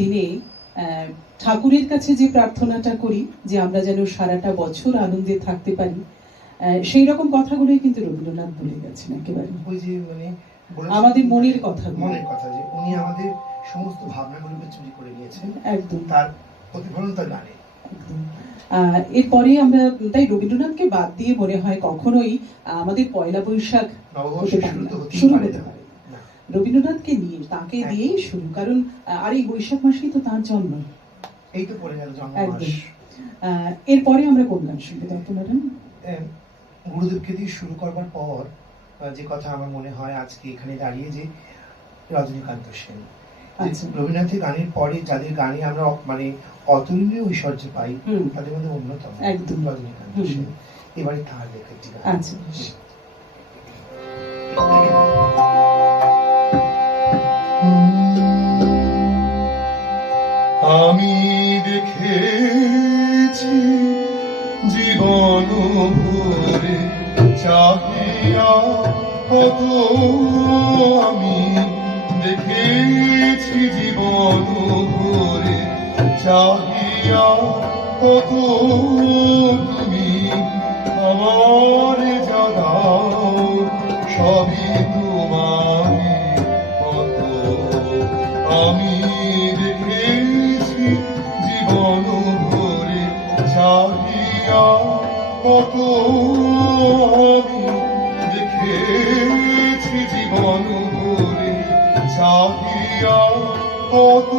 দিনে ঠাকুরের কাছে যে প্রার্থনাটা করি যে আমরা যেন সারাটা বছর আনন্দে থাকতে পারি, সেই রকম কথাগুলোই কিন্তু রবীন্দ্রনাথ বলে গেছেন একেবারে। ওই যে মানে আমাদের মনের কথা যে উনি আমাদের সমস্ত ভাবনাগুলোকে চুরি করে নিয়েছেন, একদম তার প্রতিফলন তার গানে। একদম। এরপরে আমরা তাই রবীন্দ্রনাথকে বাদ দিয়ে মনে হয় কখনোই আমাদের পয়লা বৈশাখ শুরু হতে পারে না রবীন্দ্রনাথকে নিয়ে, তাকে দিয়েই শুরু। কারণ আর এই বৈশাখ মাসেই তো তার জন্ম, এই তো পড়ে গেল জন্ম মাস। এরপরে আমরা কোন গান শুনবো দত্ত ম্যাডাম? গুরুদেবকে দিয়ে শুরু করবার পর যে কথা আমার মনে হয় আজকে এখানে দাঁড়িয়ে, যে রজনীকান্ত সেন। রবীন্দ্রনাথের গানের পরে যাদের গানে আমরা মানে অতুলনীয় ঐশ্বর্য পাই, তাদের মধ্যে অন্যতম একদম রজনীকান্ত সেন। এবারে তার লেখা একটি গান। আচ্ছা। আমি দেখেছি জীবন ভরে চাহিয়া কত, আমি দেখেছি জীবন ভরে চাহিয়া কত, তুমি আমার যা দাও সবই তোমারই কত। আমি দেখেছি জীবন ভরে চাহিয়া কত, আমি দেখেছি জীবন ভরে চাহিয়া কত।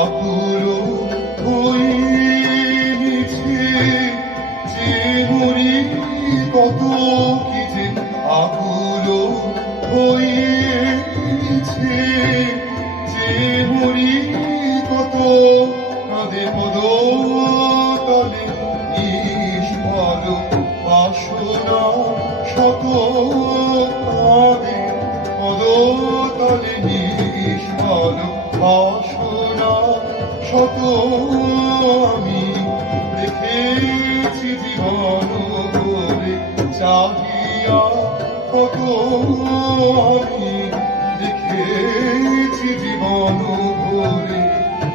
আকুল হইছে যে মরি কত কি যে, আকুল হইছে যে মরি কত, কাঁদে পদ তলে নিষ্ফল বাসনা শত, কাঁদে পদ তলে নিষ্ফল বাসনা শত। আমি দেখেছি জীবন ভরে চাহিয়া কত, আমি দেখেছি জীবন ভরে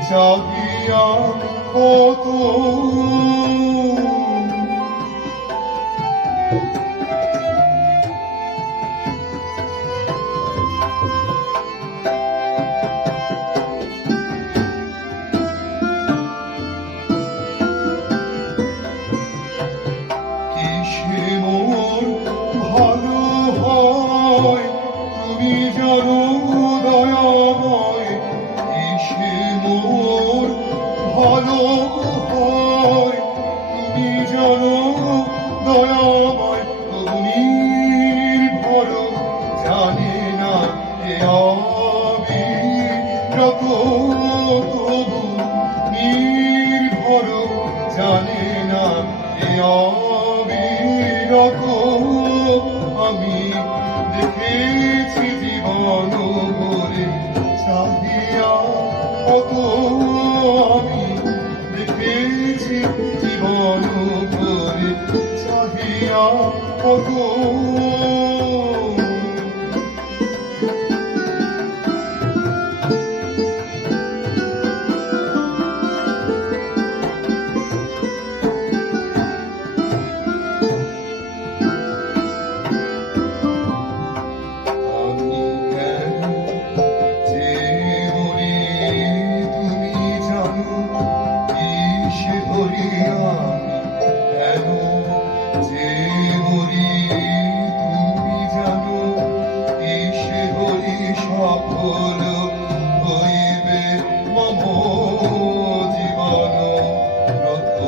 চাহিয়া কত। ভালো হয় তুমি জানো দয়াময়, কিসে মোর ভালো হয় তুমি জানো দয়াময়, তবু নির্ভর জানে না এ অবিরত, তবু নির্ভর জানে না এ অবিরত। আমি দেখেছি জীবন ভরে চাহিয়া কত, আমি দেখেছি জীবন ভরে চাহিয়া কত। সফল হইবে মম জীবন রত,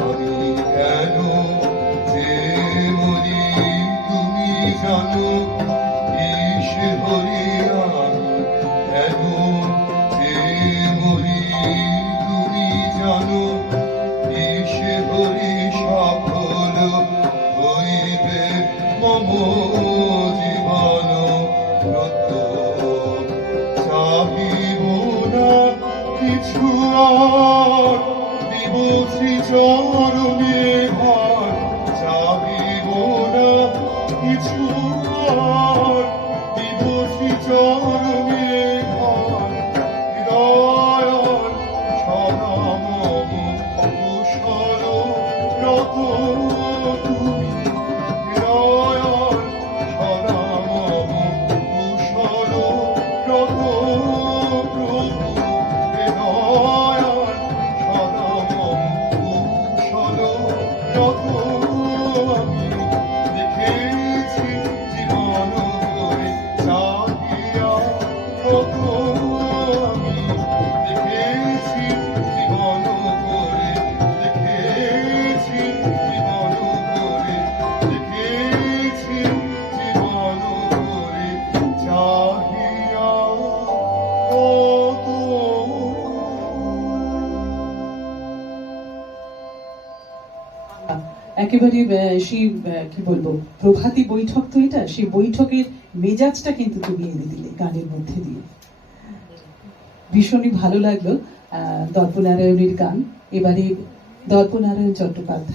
আমি কেন যে মরি তুমি জানো, ঈশে হরি আমি কেন যে মরি তুমি জানো, ঈশে হরি সফল হইবে মম জীবন রত। চাহিব না কিছু আর, দিব শ্রীচরণে ভার। চাহিব না কিছু আর, দিব শ্রীচরণে ভার। হৃদয়ার সদা মম কুশল রত তুমি, হৃদয়ার সদা মম কুশল রত প্রভু, হৃদয়ার সদা মম কুশল রত আমি দেখেছি জীবন ভরে চাহিয়া কত আমি দেখেছি জীবন ভরে, দেখেছি জীবন ভরে, দেখেছি জীবন ভরে চাহিয়া কত। একেবারে সেই কি বলবো প্রভাতী বৈঠক তো এটা, সেই বৈঠকের মেজাজটা কিন্তু তুমি এনে দিলে গানের মধ্যে দিয়ে। ভীষণই ভালো লাগলো দর্পনারায়ণের গান। এবারে দর্পনারায়ণ চট্টোপাধ্যায়।